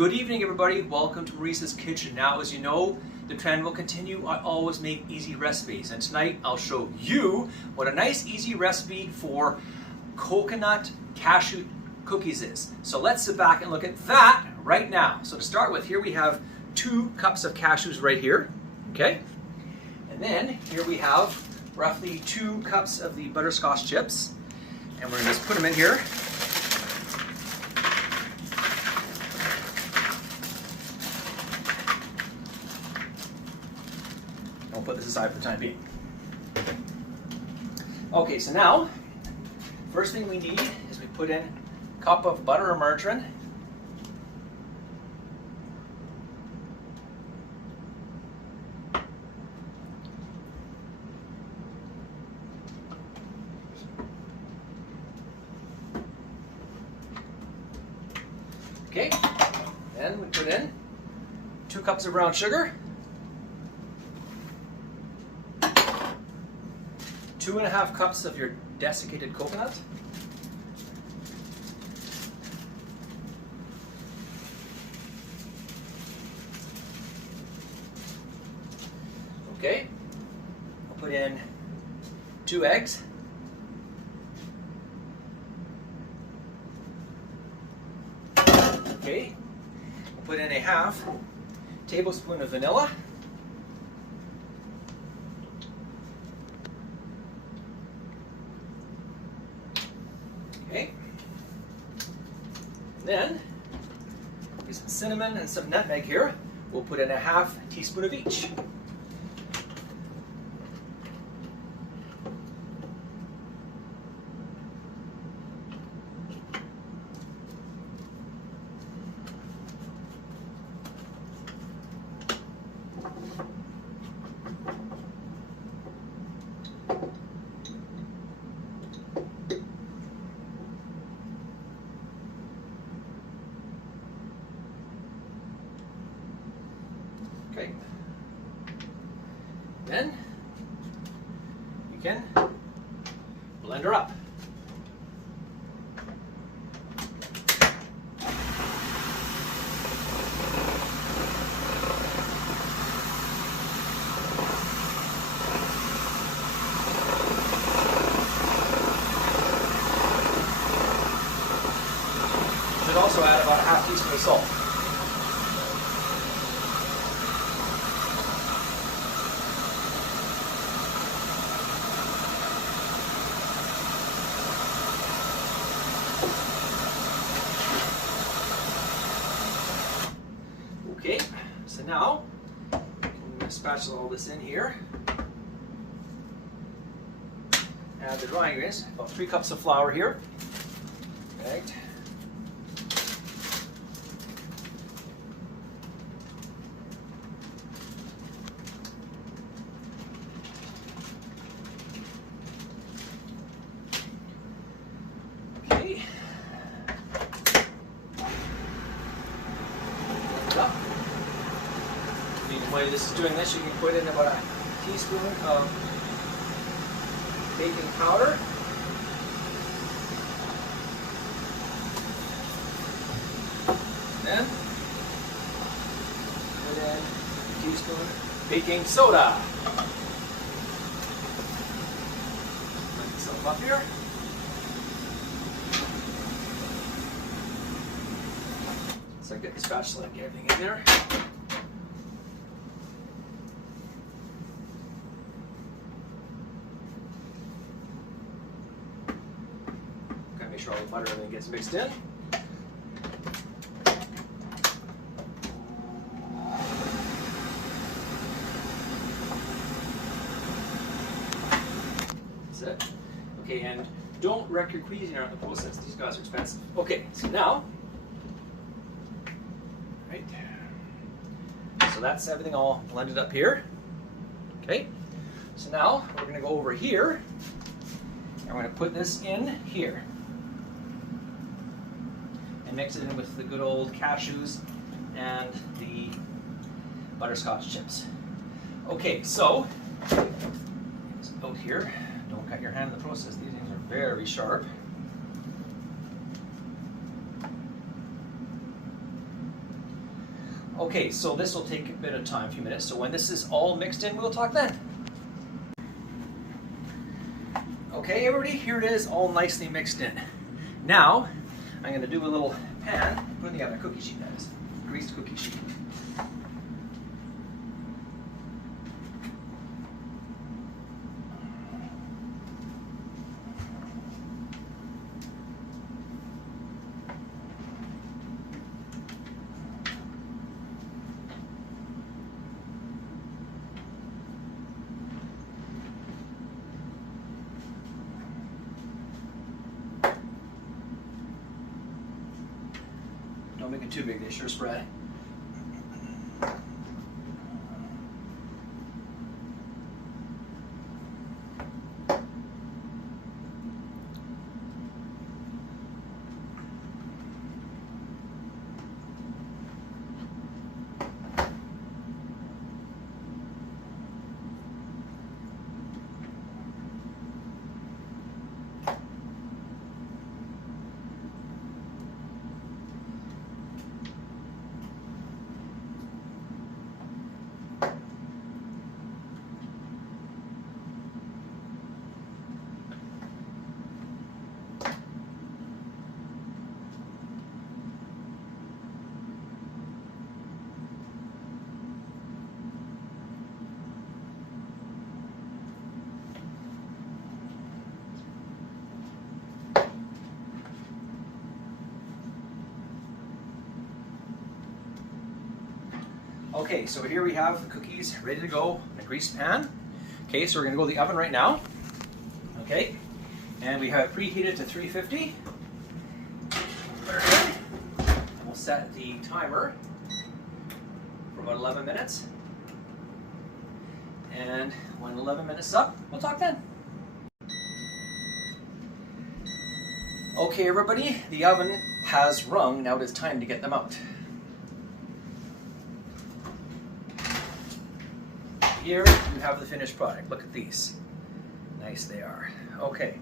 Good evening, everybody. Welcome to Maurice's Kitchen. Now, as you know, the trend will continue. I always make easy recipes, and tonight I'll show you what a nice easy recipe for coconut cashew cookies is. So let's sit back and look at that right now. So to start with, here we have 2 cups of cashews right here, okay? And then here we have roughly 2 cups of the butterscotch chips, and we're gonna just put them in here. I'll put this aside for the time being. Okay, so now, first thing we need is we put in a cup of butter or margarine. Okay, then we put in 2 cups of brown sugar. 2.5 cups of your desiccated coconut. Okay, I'll put in 2 eggs. Okay, I'll put in a 1/2 tablespoon of vanilla. Okay, then there's some cinnamon and some nutmeg here. We'll put in a 1/2 teaspoon of each. Okay. Then you can blend her up. You should also add about a 1/2 teaspoon of salt. Okay, so now I'm going to spatula all this in here. Add the dry ingredients, about 3 cups of flour here. Right. Okay. While this is doing this, you can put in about a teaspoon of baking powder. Then put in a teaspoon baking soda. Mix this up here. So I get the spatula and get everything in there. Make sure all the butter and everything gets mixed in. That's it. Okay, and don't wreck your Cuisinart in the process. These guys are expensive. Okay, so now, right, so that's everything all blended up here. Okay, so now we're going to go over here, and we're going to put this in here. And mix it in with the good old cashews and the butterscotch chips. Okay, so it's out here. Don't cut your hand in the process. These things are very sharp. Okay, so this will take a bit of time, a few minutes. So when this is all mixed in, we'll talk then. Okay, everybody, here it is, all nicely mixed in. Now, I'm going to do a little pan, put in the oven, cookie sheet that is, greased cookie sheet. Don't make it too big, they sure spread. Okay, so here we have the cookies ready to go in a greased pan. Okay, so we're going to go to the oven right now. Okay, and we have it preheated to 350. And we'll set the timer for about 11 minutes. And when 11 minutes is up, we'll talk then. Okay, everybody, the oven has rung. Now it is time to get them out. Here you have the finished product. Look at these. Nice they are. Okay.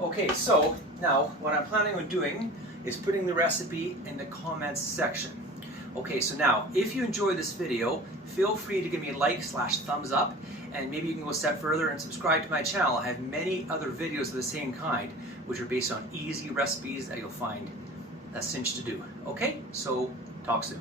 Okay, so now what I'm planning on doing is putting the recipe in the comments section. Okay, so now if you enjoy this video, feel free to give me a like / thumbs up, and maybe you can go a step further and subscribe to my channel. I have many other videos of the same kind, which are based on easy recipes that you'll find a cinch to do. Okay, so talk soon.